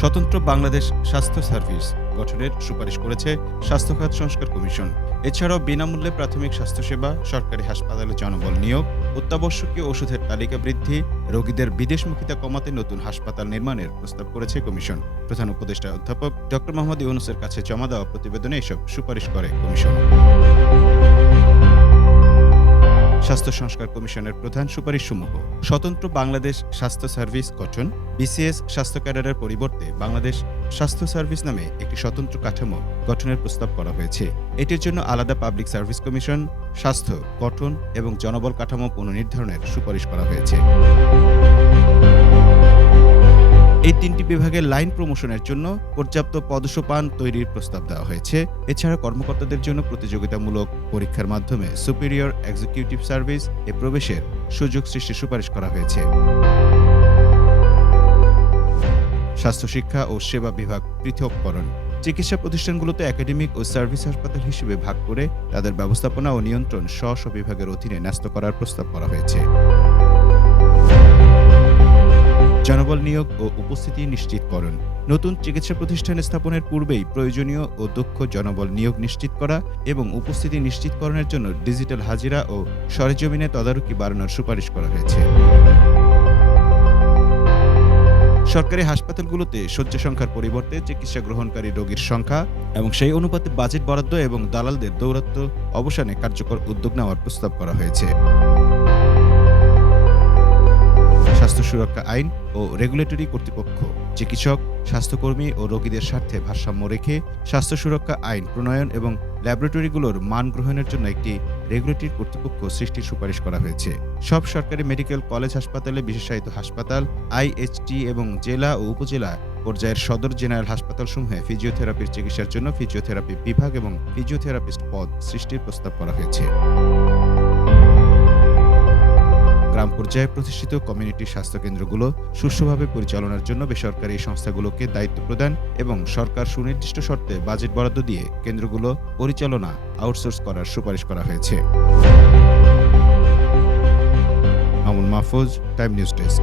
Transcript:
স্বতন্ত্র বাংলাদেশ স্বাস্থ্য সার্ভিস গঠনের সুপারিশ করেছে স্বাস্থ্য খাত সংস্কার কমিশন। এছাড়াও বিনামূল্যে প্রাথমিক স্বাস্থ্যসেবা, সরকারি হাসপাতালে জনবল নিয়োগ, অত্যাবশ্যকীয় ওষুধের তালিকা বৃদ্ধি, রোগীদের বিদেশমুখিতা কমাতে নতুন হাসপাতাল নির্মাণের প্রস্তাব করেছে কমিশন। প্রধান উপদেষ্টা অধ্যাপক ড. মোহাম্মদ ইউনূসের কাছে জমা দেওয়া প্রতিবেদনে এসব সুপারিশ করে কমিশন। স্বাস্থ্য সংস্কার কমিশনের প্রধান সুপারিশসমূহ: স্বতন্ত্র বাংলাদেশ স্বাস্থ্য সার্ভিস গঠন, বিসিএস স্বাস্থ্য ক্যাডারের পরিবর্তে বাংলাদেশ স্বাস্থ্য সার্ভিস নামে একটি স্বতন্ত্র কাঠামো গঠনের প্রস্তাব করা হয়েছে। এটির জন্য আলাদা পাবলিক সার্ভিস কমিশন, স্বাস্থ্য গঠন এবং জনবল কাঠামো পুনর্নির্ধারণের সুপারিশ করা হয়েছে। এই তিনটি বিভাগের লাইন প্রমোশনের জন্য পর্যাপ্ত পদসোপান তৈরির প্রস্তাব দেওয়া হয়েছে। এছাড়া কর্মকর্তাদের জন্য প্রতিযোগিতামূলক পরীক্ষার মাধ্যমে সুপিরিয়র এক্সিকিউটিভ সার্ভিস এ প্রবেশের সুযোগ সৃষ্টির সুপারিশ করা হয়েছে। স্বাস্থ্য শিক্ষা ও সেবা বিভাগ পৃথককরণ, চিকিৎসা প্রতিষ্ঠানগুলোতে একাডেমিক ও সার্ভিস হাসপাতাল হিসেবে ভাগ করে তাদের ব্যবস্থাপনা ও নিয়ন্ত্রণ স্ব বিভাগের অধীনে ন্যস্ত করার প্রস্তাব করা হয়েছে। জনবল নিয়োগ ও উপস্থিতি নিশ্চিতকরণ, নতুন চিকিৎসা প্রতিষ্ঠান স্থাপনের পূর্বেই প্রয়োজনীয় ও দক্ষ জনবল নিয়োগ নিশ্চিত করা এবং উপস্থিতি নিশ্চিতকরণের জন্য ডিজিটাল হাজিরা ও সরেজমিনে তদারকি বাড়ানোর সুপারিশ করা হয়েছে। সরকারি হাসপাতালগুলোতে শয্যা সংখ্যার পরিবর্তে চিকিৎসা গ্রহণকারী রোগীর সংখ্যা এবং সেই অনুপাতে বাজেট বরাদ্দ এবং দালালদের দৌরাত্ম্য অবসানে কার্যকর উদ্যোগ নেওয়ার প্রস্তাব করা হয়েছে। স্বাস্থ্য সুরক্ষা আইন ও রেগুলেটরি কর্তৃপক্ষ, চিকিৎসক, স্বাস্থ্যকর্মী ও রোগীদের স্বার্থে ভারসাম্য রেখে স্বাস্থ্য সুরক্ষা আইন প্রণয়ন এবং ল্যাবরেটরিগুলোর মান গ্রহণের জন্য একটি রেগুলেটরি কর্তৃপক্ষ সৃষ্টির সুপারিশ করা হয়েছে। সব সরকারি মেডিকেল কলেজ হাসপাতালে, বিশেষায়িত হাসপাতাল, আইএইচটি এবং জেলা ও উপজেলা পর্যায়ের সদর জেনারেল হাসপাতালসমূহে ফিজিওথেরাপির চিকিৎসার জন্য ফিজিওথেরাপি বিভাগ এবং ফিজিওথেরাপিস্ট পদ সৃষ্টির প্রস্তাব করা হয়েছে। গ্রাম পর্যায়ে প্রতিষ্ঠিত কমিউনিটি স্বাস্থ্যকেন্দ্রগুলো সুষ্ঠুভাবে পরিচালনার জন্য বেসরকারি সংস্থাগুলোকে দায়িত্ব প্রদান এবং সরকার সুনির্দিষ্ট শর্তে বাজেট বরাদ্দ দিয়ে কেন্দ্রগুলো পরিচালনা আউটসোর্স করার সুপারিশ করা হয়েছে। Mamun Mahfuz, time news desk.